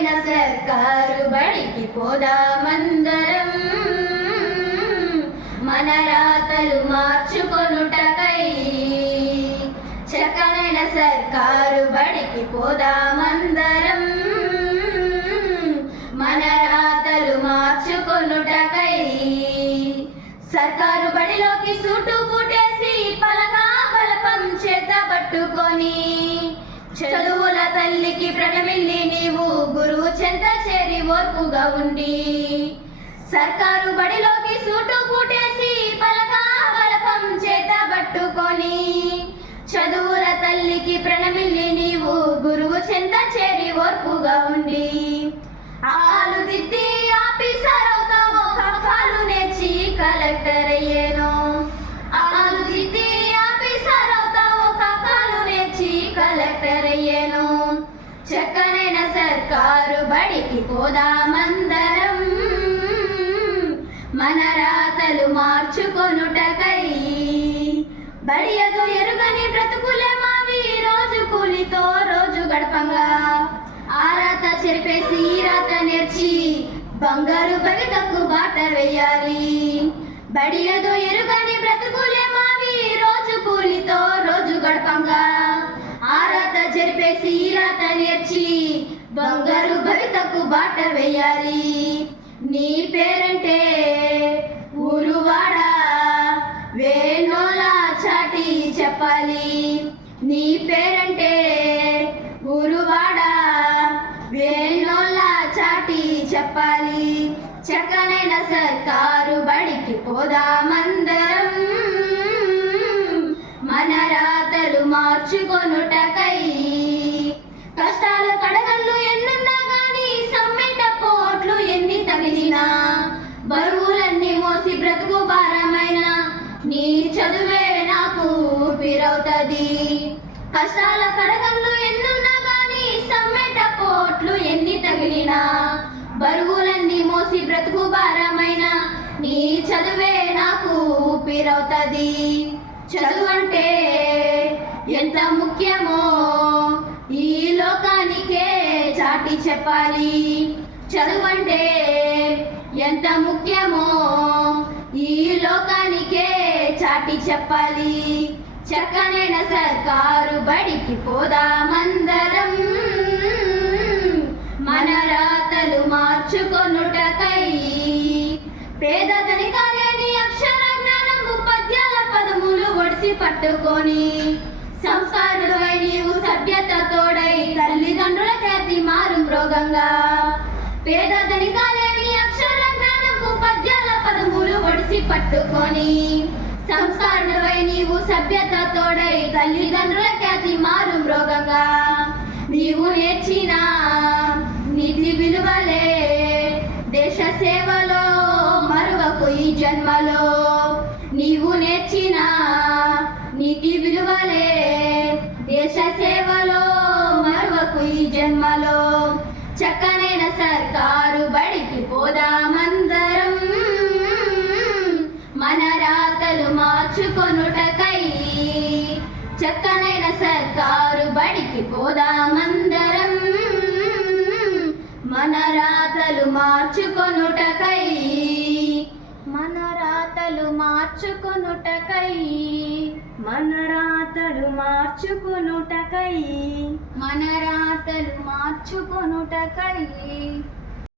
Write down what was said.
చక్కనైన సర్కారు బడికి పోదామందరం, మన రాతలు మార్చుకొనుటకై. చక్కనైన సర్కారు బడికి పోదామందరం, మన రాతలు మార్చుకొనుటకై. సర్కారు బడిలోకి సూటు బూటేసి పలకా బలపం చేత పట్టుకొని, చదువుల తల్లికి ప్రణమిల్లి నీవు గురువు చెంత చేరి ఓర్పుగా ఉండి. సర్కారు బడిలోకి సూటు బూటేసి పలకా బలపం చేత పట్టుకొని, చదువుల తల్లికి ప్రణమిల్లి నీవు గురువు చెంత చేరి ఓర్పుగా ఉండి. ఆలు దిద్ది ఆఫీసర్ అవుతావో, కాలు నేర్చి కలెక్టర్ అయ్యేను. ఆలు దిద్ది ఆఫీసర్ అవుతావో, కాలు నేర్చి కలెక్టర్ అయ్యేను. చక్కనైన సర్కారు బడికి పోదామందరం, మన రాతలు మార్చుకొనుటకై. బడియదు ఎరుగని బ్రతుకులే మావి, రోజు కూలితో రోజు గడపంగా. ఆ రాత చెరిపేసి ఈ రాత నేర్చి బంగారు భవితకు బాట వేయాలి. బడియదు ఎరుగని బ్రతుకులే మావి, రోజు కూలితో రోజు గడపంగా. ఆ రాత చెరిపేసి ఈ రాత నేర్చి బంగారు భవితకు బాట వేయాలి. నీ పేరంటే ఊరువాడ వేణోలా చాటి చెప్పాలి. నీ పేరంటే ఊరువాడ వేణోలా చాటి చెప్పాలి. చక్కనైన సర్కారు బడికి పోదామందరం, మన రాతలు మార్చుకొనుటకై. కష్టాలు కడగళ్ళు ఎన్నున్నా గాని, సమ్మెట పోట్లు ఎన్ని తగిలినా, బరువులన్నీ మోసి బ్రతుకు భారమైన నీ చదువే నాకు ఊపిరవుతది. కష్టాల కడగళ్ళు ఎన్నున్నా గాని, సమ్మెట పోట్లు ఎన్ని తగిలినా, బరువులన్నీ మోసి బ్రతుకు భారమైన నీ చదువే నాకు ఊపిరవుతది. చదువు అంటే ఎంత ముఖ్యమో ఈ లోకానికే చాటి చెప్పాలి. చదువు అంటే ఎంత ముఖ్యమో ఈ లోకానికే చాటి చెప్పాలి. చక్కనైన సర్కారు బడికి పోదామందరం, మన రాతలు మార్చుకొనుటకై. పేద ధనికాలేని అక్షర జ్ఞానము పద్యాల పదములు ఒడిసి పట్టుకొని, సంస్కారుడై నీవు సభ్యత తోడై తల్లిదండ్రుల ఖ్యాతి మారు మ్రోగంగా. పేద ధనికాలేని అక్షర జ్ఞానము పద్యాల పదములు ఒడిసి పట్టుకొని, సంస్కారుడై నీవు సభ్యత తోడై తల్లిదండ్రుల ఖ్యాతి మారు మ్రోగంగా. నీవు నేర్చిన నీతి విలువలే దేశ సేవలో మరువకు ఈ జన్మలో. నీవు నేర్చిన నీతి విలువలే దేశ సేవలో మరువకు ఈ జన్మలో. చక్కనైన సర్కారు బడికి పోదామందరం, మన రాతలు మార్చుకొనుటకై. చక్కనైన సర్కారు బడికి పోదామందరం, మన రాతలు మార్చుకొనుటకై. మన రాతలు మార్చుకొనుటకై, మన రాతలు మార్చుకొనుటకై, మన రాతలు మార్చుకొనుటకై.